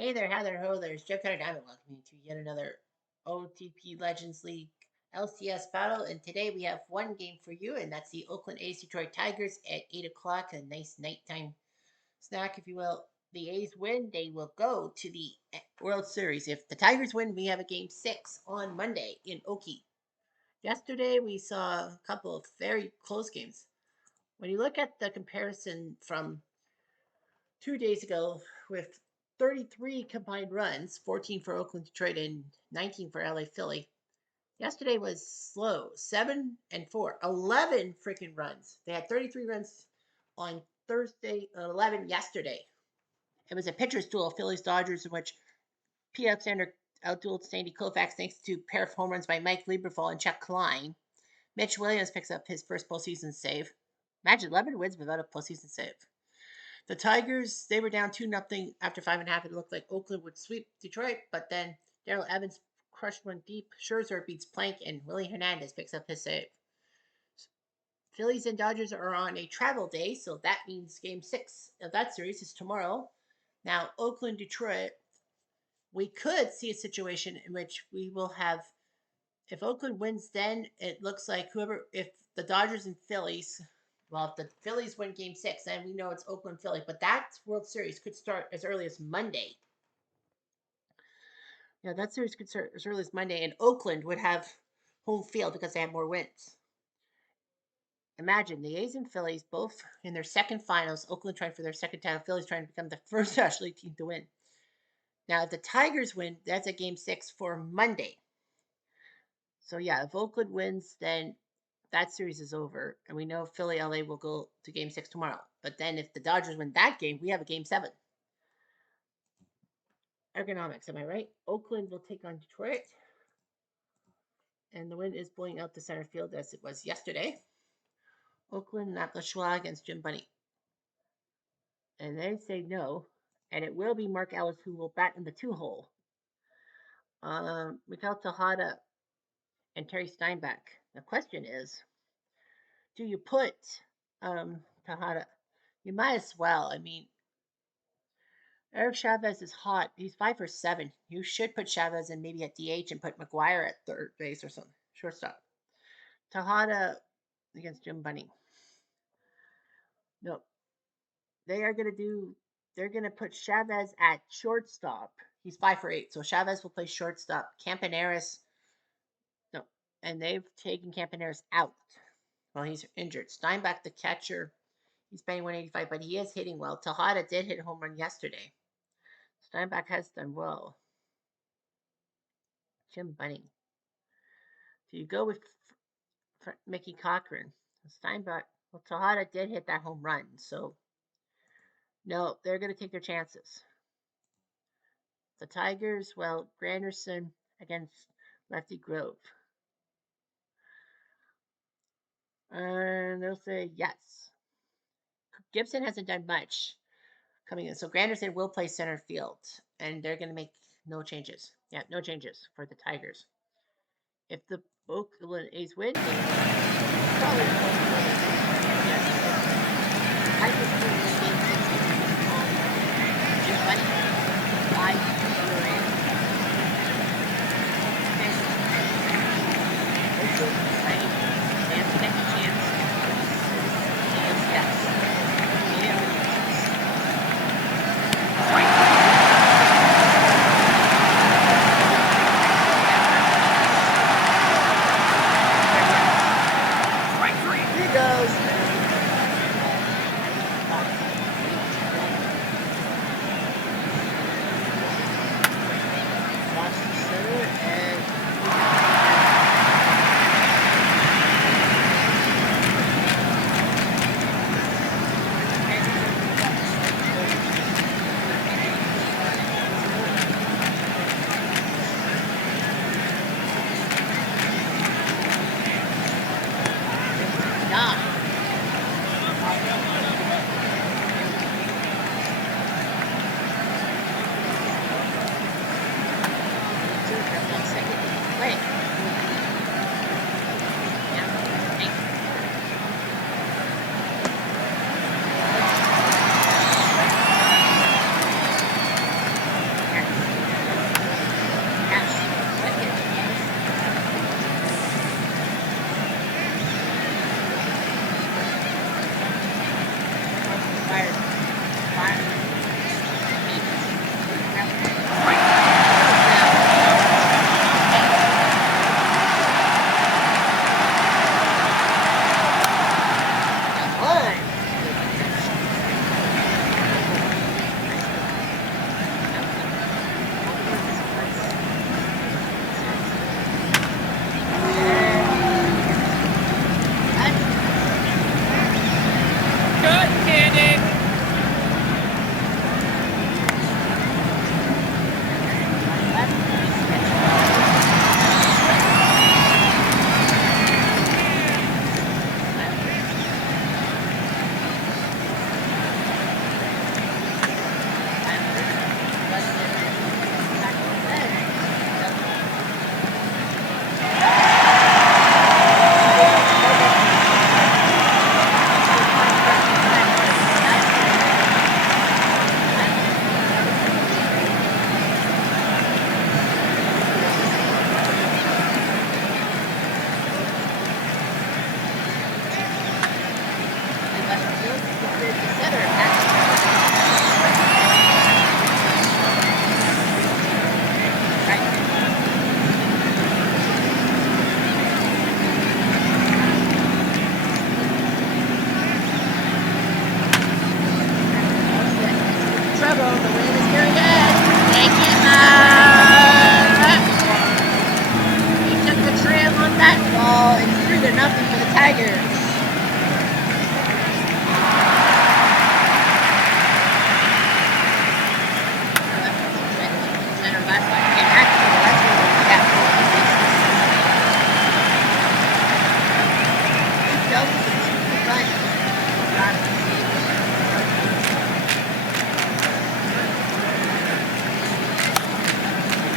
Hey there, how there, ho there. It's Joe Cutter Diamond. Welcome you to yet another OOTP Legends League LCS battle. And today we have one game for you, and that's the Oakland A's Detroit Tigers at 8 o'clock. A nice nighttime snack, if you will. The A's win, they will go to the World Series. If the Tigers win, we have a game 6 on Monday in Okie. Yesterday, we saw a couple of very close games. When you look at the comparison from 2 days ago with 33 combined runs, 14 for Oakland, Detroit, and 19 for LA, Philly. Yesterday was slow, 7 and 4, 11 freaking runs. They had 33 runs on Thursday, 11 yesterday. It was a pitcher's duel, Phillies Dodgers, in which P. Alexander outdueled Sandy Koufax thanks to a pair of home runs by Mike Lieberthal and Chuck Klein. Mitch Williams picks up his first postseason save. Imagine 11 wins without a postseason save. The Tigers, they were down 2-0 after 5.5. It looked like Oakland would sweep Detroit, but then Darrell Evans crushed one deep. Scherzer beats Plank, and Willie Hernandez picks up his save. Phillies and Dodgers are on a travel day, so that means game 6 of that series is tomorrow. Now, Oakland, Detroit, we could see a situation in which we will have, if Oakland wins, then it looks like if the Dodgers and Phillies, well, if the Phillies win game 6, then we know it's Oakland, Philly. But that World Series could start as early as Monday. Yeah, that series could start as early as Monday, and Oakland would have home field because they have more wins. Imagine the A's and Phillies both in their second finals. Oakland trying for their second title. Phillies trying to become the first National League team to win. Now, if the Tigers win, that's a game 6 for Monday. So yeah, if Oakland wins, then that series is over, and we know Philly LA will go to game 6 tomorrow. But then if the Dodgers win that game, we have a game 7. Ergonomics, am I right? Oakland will take on Detroit, and the wind is blowing out the center field as it was yesterday. Oakland, Matt Schwa against Jim Bunny. And they say no, and it will be Mark Ellis who will bat in the 2-hole. Miguel Tejada and Terry Steinbach. The question is, do you put Tejada? You might as well. I mean, Eric Chavez is hot. He's 5 for 7. You should put Chavez in maybe at DH and put McGuire at third base or something. Shortstop. Tejada against Jim Bunny. No. They're going to put Chavez at shortstop. He's 5 for 8. So Chavez will play shortstop. Campaneris. No. And they've taken Campaneris out. Well, he's injured. Steinbach, the catcher. He's paying 185, but he is hitting well. Tejada did hit a home run yesterday. Steinbach has done well. Jim Bunny. So you go with Mickey Cochran. Steinbach, well, Tejada did hit that home run, so no, they're going to take their chances. The Tigers, well, Granderson against Lefty Grove. And they'll say yes. Gibson hasn't done much coming in, so Granderson will play center field, and they're going to make no changes. Yeah, no changes for the Tigers. If the Oakland A's win, they probably yes. Tigers win the game 6 on Jim Bunny. 5 in. Oakland playing. They have the next chance. Yes. Very good. Thank you. He took the trail on that ball. It's 3-0 for the Tigers. Center left side. Okay, actually, that's where we got 4 bases. Two doubles and 2 runs.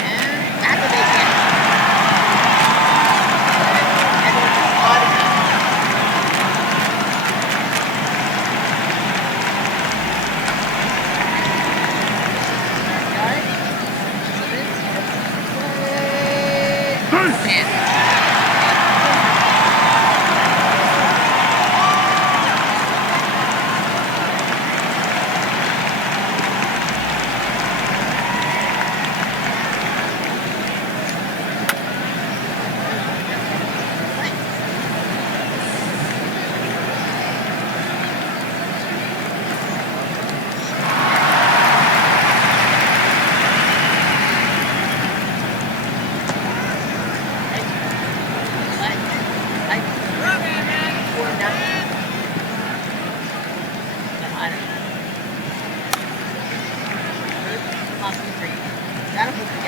And back of base hit. Edwards is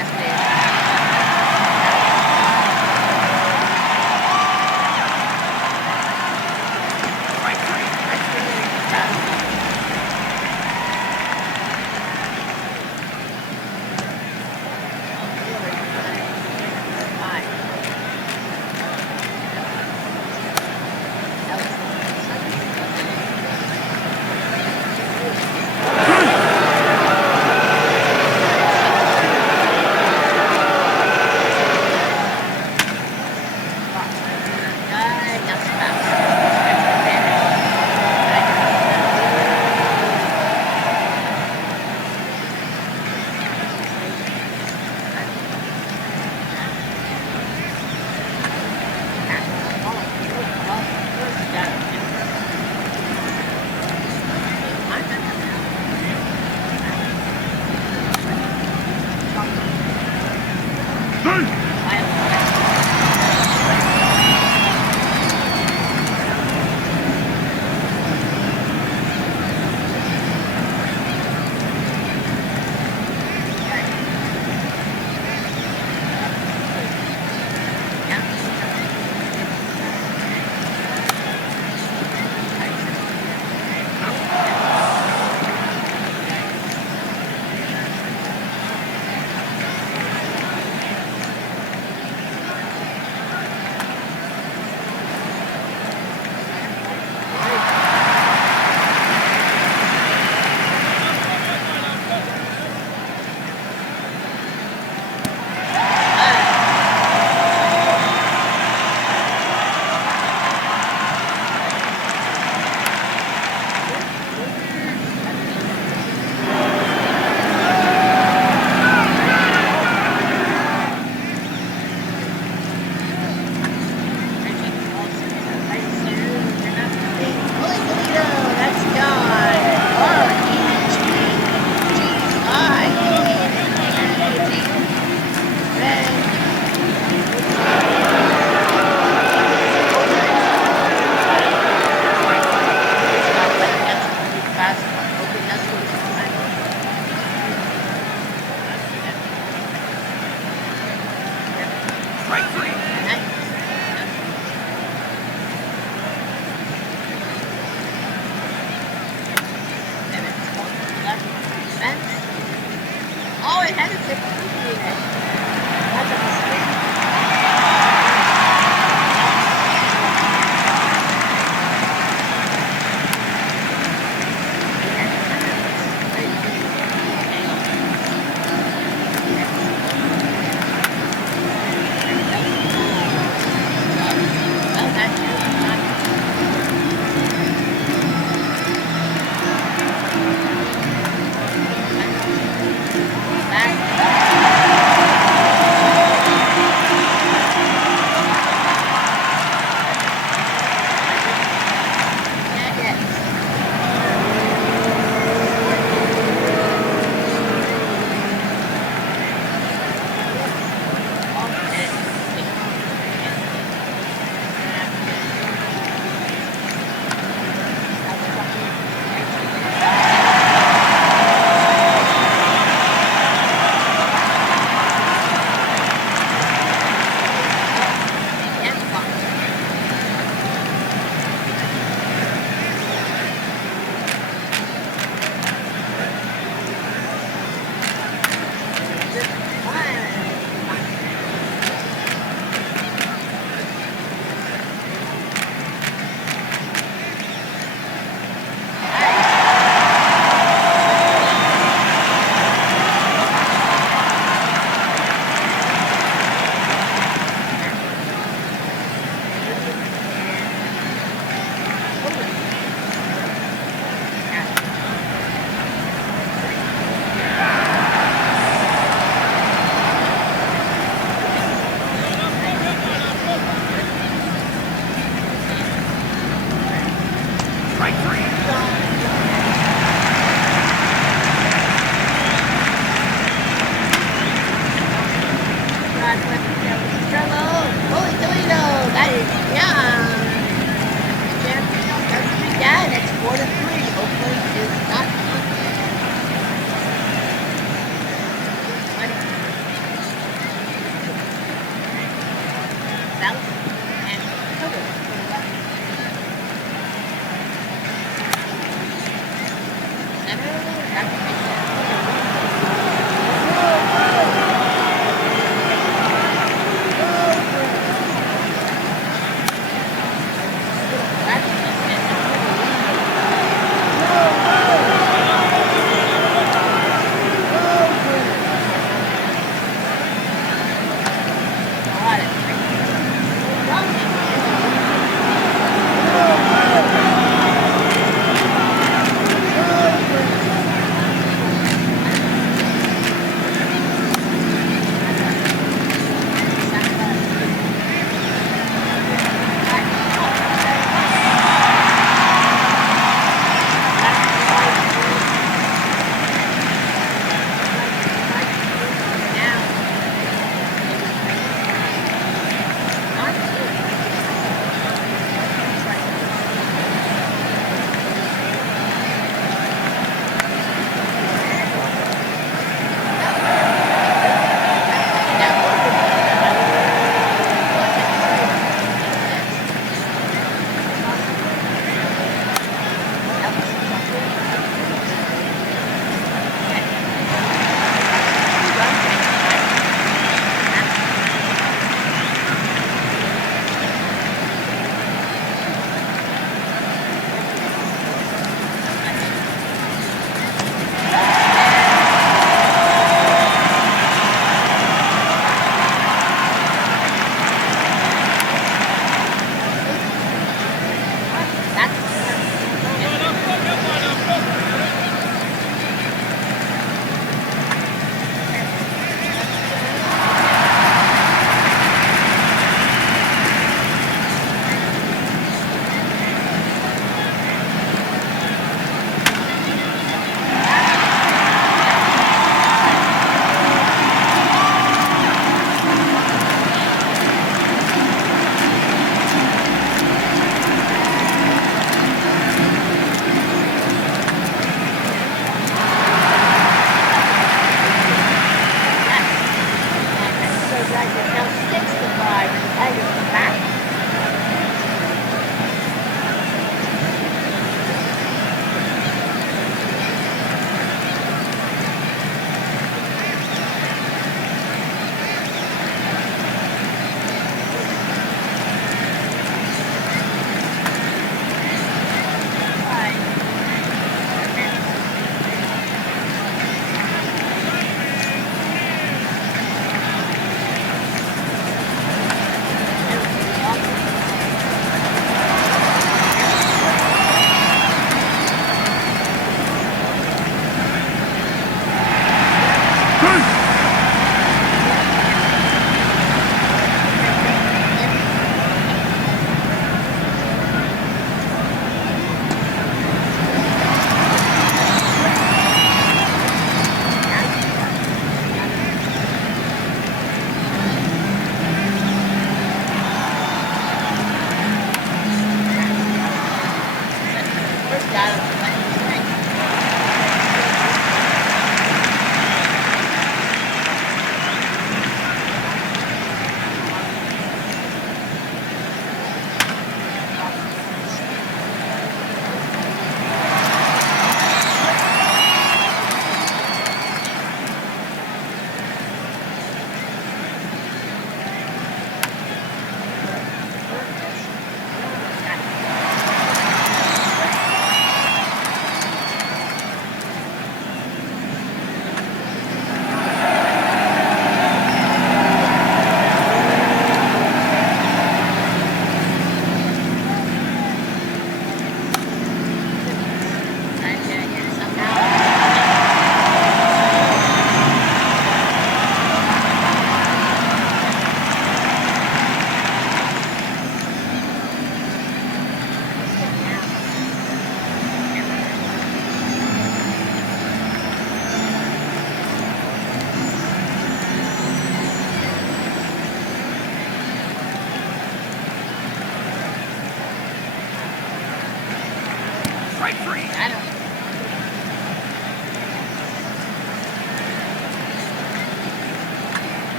automatic.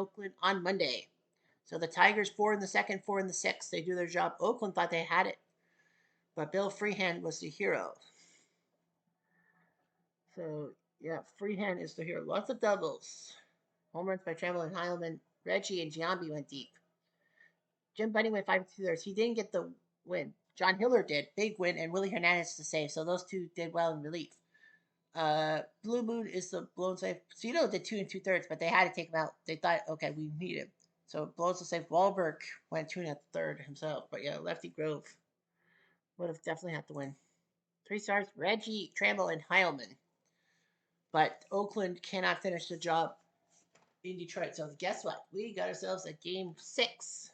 Oakland on Monday. So the Tigers 4 in the second, 4 in the sixth. They do their job. Oakland thought they had it, but Bill Freehand was the hero. So yeah, Freehand is the hero. Lots of doubles. Home runs by Trammell and Heilman. Reggie and Giambi went deep. Jim Bunning went 5 2 thirds. He didn't get the win. John Hiller did. Big win. And Willie Hernandez to save. So those two did well in relief. Blue Moon is the blown save. Cito did 2 2 thirds, but they had to take him out. They thought, okay, we need him. So blows the save. Wahlberg went 2 1/3 himself. But yeah, Lefty Grove would have definitely had to win. 3 stars, Reggie, Trammell, and Heilman. But Oakland cannot finish the job in Detroit. So guess what? We got ourselves a game 6.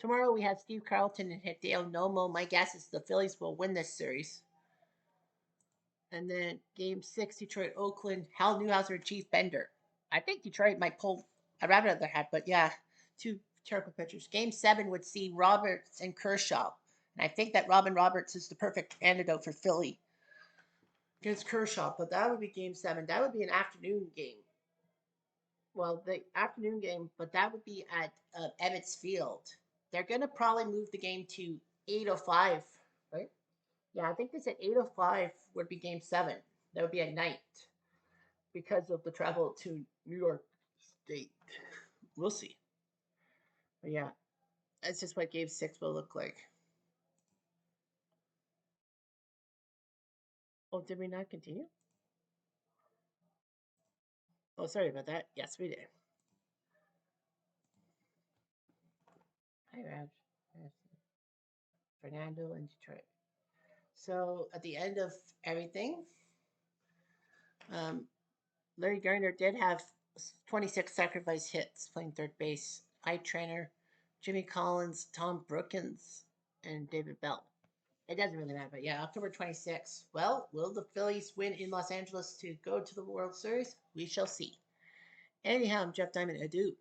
Tomorrow we have Steve Carlton and Hideo Nomo. My guess is the Phillies will win this series. And then game 6, Detroit, Oakland, Hal Newhouser and Chief Bender. I think Detroit might pull a rabbit out of their hat, but yeah, two terrible pitchers. Game 7 would see Roberts and Kershaw. And I think that Robin Roberts is the perfect antidote for Philly against Kershaw. But that would be game 7. That would be an afternoon game. Well, the afternoon game, but that would be at Ebbets Field. They're going to probably move the game to 8:05, right? Yeah, I think they said 8:05 would be game 7. That would be at night because of the travel to New York State. We'll see. But yeah, that's just what game 6 will look like. Oh, did we not continue? Oh, sorry about that. Yes, we did. Hi, Raj. Yes. Fernando in Detroit. So at the end of everything, um, Larry Garner did have 26 sacrifice hits playing third base. High trainer, Jimmy Collins, Tom Brookins, and David Bell. It doesn't really matter, but yeah, October 26th. Well, will the Phillies win in Los Angeles to go to the World Series? We shall see. Anyhow, I'm Jeff Diamond. Adieu.